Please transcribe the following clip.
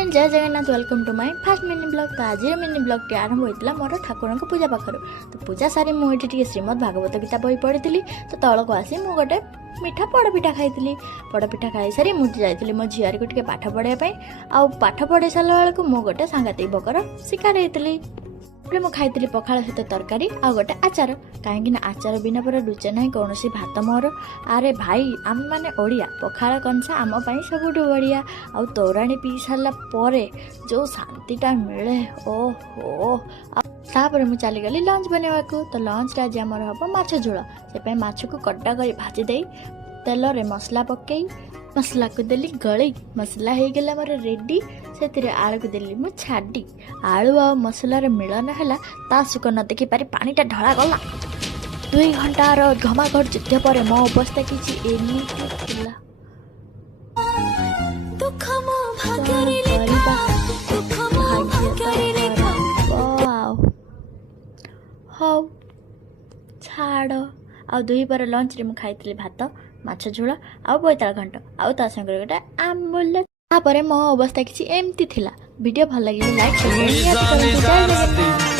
Friend जय Jagannath welcome to my fast mini blog. तो आज मिनी ब्लॉग टी आरंभ होता मोर ठाकुर पूजा पाखर। तो पूजा सारी मुझे श्रीमद भागवत गीता बही पढ़ी। तो तौक आसी मु गोटे मिठा पड़पिठा खाई। पड़पिठा खाई सारी मुझे जाइली मो झील को टे पाठ पढ़ाई आ पाठ पढ़े सारा बेलू मु गोटे सांगातिक बकर शिकार होती। मुझे खाई पखाड़ सहित तरकारी आ गोटे आचार कहीं आचार बिना पर रुचे ना कौन भात मोर। अरे भाई आम मैंने ओडिया पखाड़ कंसा आम सबुठ बढ़िया। आ तोराणी पी सारा जो शांतिटा मिले ओहो। तापर मुझे चलीगली लंच बनवा को। तो लंच आज आम हम माछ झोल से माछ को कटा कर भाजी दे तेल रे मसला पकई मसला को देली गली मसला हो गला मोर रेडी। से आलू को देली मु छाड़ी आलू आ मसलार मिलन है तासुक न देखी पारी पानीटा ढला गला। 2 घंटार घमाघट युद्ध पर मो अवस्था किसी एमती हौ छाड़। आ 2 पर लंच रे मु खाई भात माछ झोल आ बोईताल घंट आ ता संगे गोटे आम्बुल। तापर मो अवस्था किसी एमती थिला। वीडियो भल लगे लाइक शेयर।